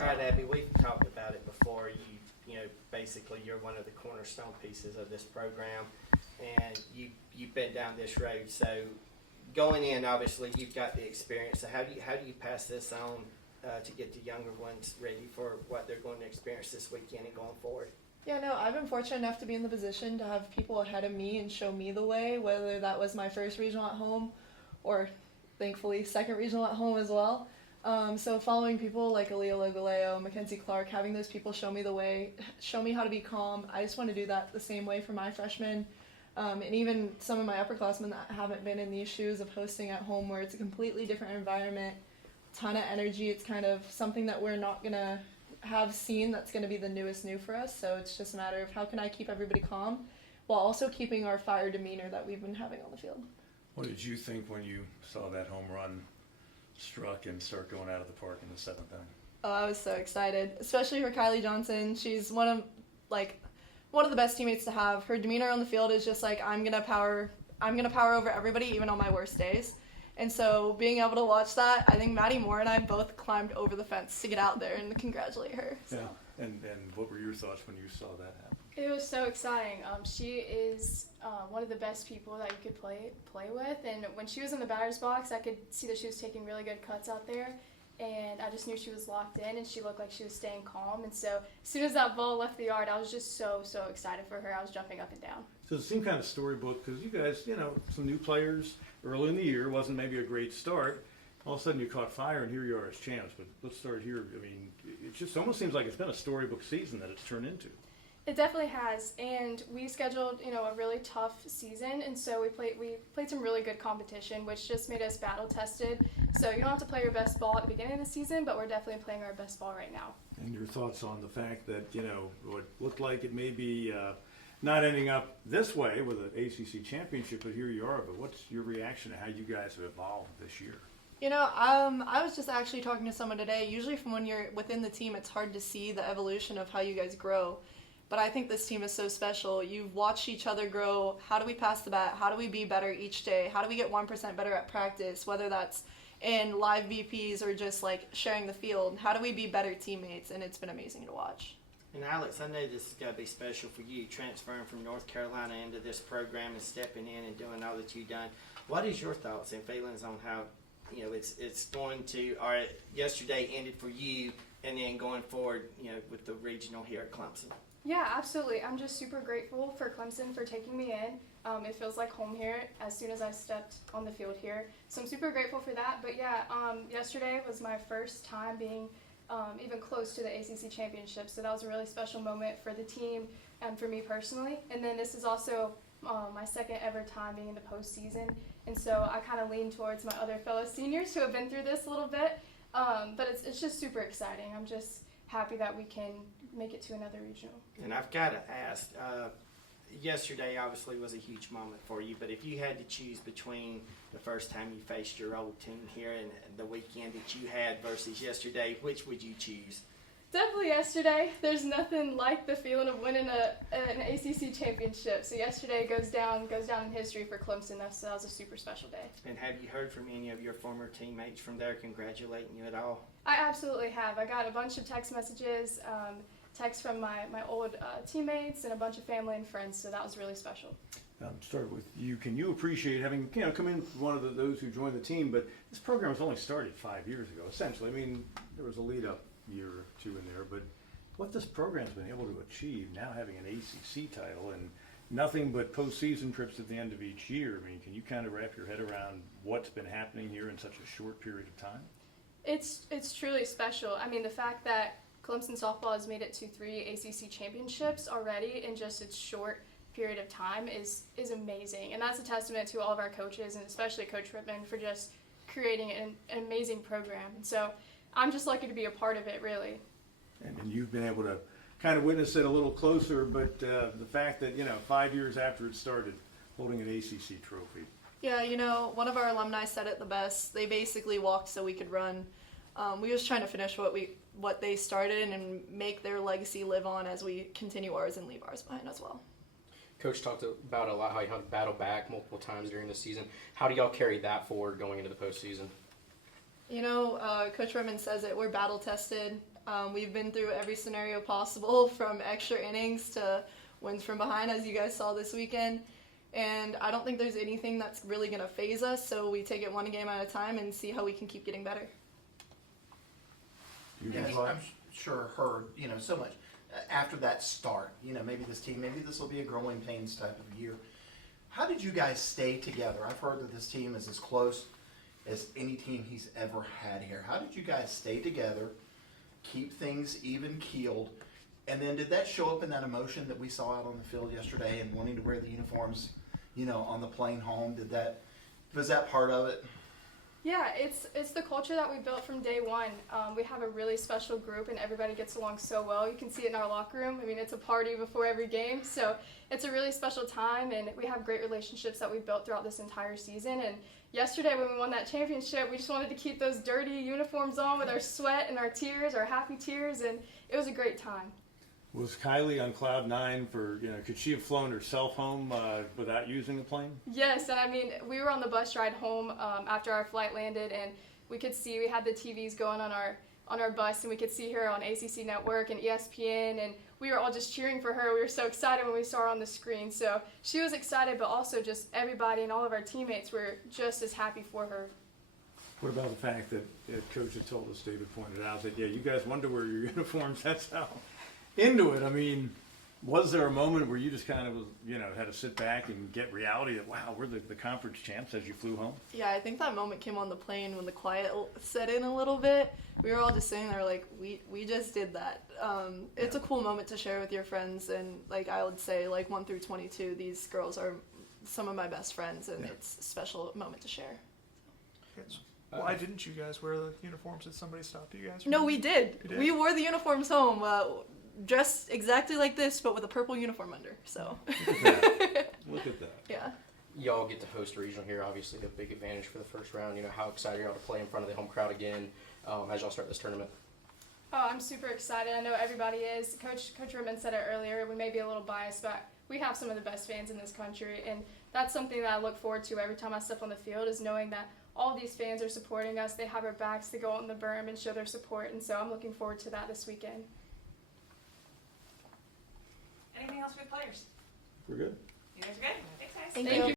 All right, Abby, we've talked about it before. Basically you're one of the cornerstone pieces of this program, and you've been down this road. So going in, obviously you've got the experience. So how do you pass this on to get the younger ones ready for what they're going to experience this weekend and going forward? Yeah, no, I've been fortunate enough to be in the position to have people ahead of me and show me the way, whether that was my first regional at home or thankfully second regional at home as well. So following people like Aaliyah Logaleo, Mackenzie Clark, having those people show me the way, show me how to be calm. I just want to do that the same way for my freshmen. And even some of my upperclassmen that haven't been in these shoes of hosting at home, where it's a completely different environment, ton of energy. It's kind of something that we're not going to have seen that's going to be the newest new for us. So it's just a matter of how can I keep everybody calm while also keeping our fire demeanor that we've been having on the field. What did you think when you saw that home run struck and start going out of the park in the seventh inning? Oh, I was so excited, especially for Kylie Johnson. She's one of the best teammates to have. Her demeanor on the field is just like, I'm gonna power over everybody, even on my worst days. And so being able to watch that, I think Maddie Moore and I both climbed over the fence to get out there and congratulate her. So. Yeah. And what were your thoughts when you saw that happen? It was so exciting. She is one of the best people that you could play with, and when she was in the batter's box, I could see that she was taking really good cuts out there, and I just knew she was locked in, and she looked like she was staying calm. And so as soon as that ball left the yard, I was just so excited for her. I was jumping up and down. So it seemed kind of storybook because you guys, some new players early in the year, wasn't maybe a great start. All of a sudden you caught fire, and here you are as champs. But let's start here. I mean, it just almost seems like it's been a storybook season that it's turned into. It definitely has, and we scheduled, a really tough season, and so we played some really good competition, which just made us battle tested. So you don't have to play your best ball at the beginning of the season, but we're definitely playing our best ball right now. And your thoughts on the fact that, what looked like it may be not ending up this way with an ACC championship, but here you are. But what's your reaction to how you guys have evolved this year? I was just actually talking to someone today. Usually from when you're within the team, it's hard to see the evolution of how you guys grow. But I think this team is so special. You've watched each other grow. How do we pass the bat? How do we be better each day? How do we get 1% better at practice, whether that's in live VPs or just like sharing the field? How do we be better teammates? And it's been amazing to watch. And Alex, I know this is going to be special for you, transferring from North Carolina into this program and stepping in and doing all that you've done. What is your thoughts and feelings on how it's going to, or yesterday ended for you, and then going forward, with the regional here at Clemson? Yeah, absolutely. I'm just super grateful for Clemson for taking me in. It feels like home here as soon as I stepped on the field here. So I'm super grateful for that. But yeah, yesterday was my first time being even close to the ACC championship. So that was a really special moment for the team and for me personally. And then this is also my second ever time being in the postseason. And so I kind of lean towards my other fellow seniors who have been through this a little bit. But it's just super exciting. I'm just happy that we can make it to another regional. And I've got to ask, yesterday obviously was a huge moment for you, but if you had to choose between the first time you faced your old team here and the weekend that you had versus yesterday, which would you choose? Definitely yesterday. There's nothing like the feeling of winning an ACC championship. So yesterday goes down in history for Clemson. That was a super special day. And have you heard from any of your former teammates from there congratulating you at all? I absolutely have. I got a bunch of text messages, texts from my old teammates and a bunch of family and friends. So that was really special. Start with you. Can you appreciate having come in one of those who joined the team? But this program was only started 5 years ago, essentially. I mean, there was a lead up year or two in there, but what this program's been able to achieve now, having an ACC title and nothing but postseason trips at the end of each year. I mean, can you kind of wrap your head around what's been happening here in such a short period of time? It's truly special. I mean, the fact that Clemson softball has made it to 3 ACC championships already in just its short period of time is amazing, and that's a testament to all of our coaches and especially Coach Whitman for just creating an amazing program. And so I'm just lucky to be a part of it, really. And you've been able to kind of witness it a little closer, but the fact that 5 years after it started, holding an ACC trophy. Yeah, one of our alumni said it the best. They basically walked so we could run. We was trying to finish what they started and make their legacy live on as we continue ours and leave ours behind as well. Coach talked about a lot how you had to battle back multiple times during the season. How do y'all carry that forward going into the postseason? You know, Coach Redmond says it, we're battle tested. We've been through every scenario possible, from extra innings to wins from behind, as you guys saw this weekend. And I don't think there's anything that's really going to phase us, so we take it one game at a time and see how we can keep getting better. Well, I'm sure heard, so much after that start. Maybe this will be a growing pains type of year. How did you guys stay together? I've heard that this team is as close as any team he's ever had here. How did you guys stay together, keep things even keeled, and then did that show up in that emotion that we saw out on the field yesterday and wanting to wear the uniforms, on the plane home? Was that part of it? Yeah, it's the culture that we built from day one. We have a really special group, and everybody gets along so well. You can see it in our locker room. I mean, it's a party before every game, so it's a really special time, and we have great relationships that we built throughout this entire season. And yesterday, when we won that championship, we just wanted to keep those dirty uniforms on with our sweat and our tears, our happy tears, and it was a great time. Was Kylie on cloud nine for, could she have flown herself home without using the plane? Yes, and I mean, we were on the bus ride home after our flight landed, and we had the TVs going on our bus, and we could see her on ACC Network and ESPN, and we were all just cheering for her. We were so excited when we saw her on the screen. So she was excited, but also just everybody and all of our teammates were just as happy for her. What about the fact that Coach had told us, David pointed out, that, you guys wanted to wear your uniforms, that's how into it. I mean, was there a moment where you just kind of, had to sit back and get reality that, wow, we're the conference champs as you flew home? Yeah, I think that moment came on the plane when the quiet set in a little bit. We were all just sitting there like, we just did that. It's a cool moment to share with your friends, and like I would say, like 1 through 22, these girls are some of my best friends, and it's a special moment to share. Why didn't you guys wear the uniforms? Did somebody stop you guys? From No, we did. You did? We wore the uniforms home, dressed exactly like this, but with a purple uniform under. So. Look at that. Yeah. Y'all get to host a regional here, obviously a big advantage for the first round. How excited are y'all to play in front of the home crowd again as y'all start this tournament? Oh, I'm super excited. I know everybody is. Coach Ribbon said it earlier. We may be a little biased, but we have some of the best fans in this country, and that's something that I look forward to every time I step on the field, is knowing that all of these fans are supporting us. They have our backs to go on the berm and show their support, and so I'm looking forward to that this weekend. Anything else for the players? We're good. You guys are good? Thanks, guys. Thank Thank you. you.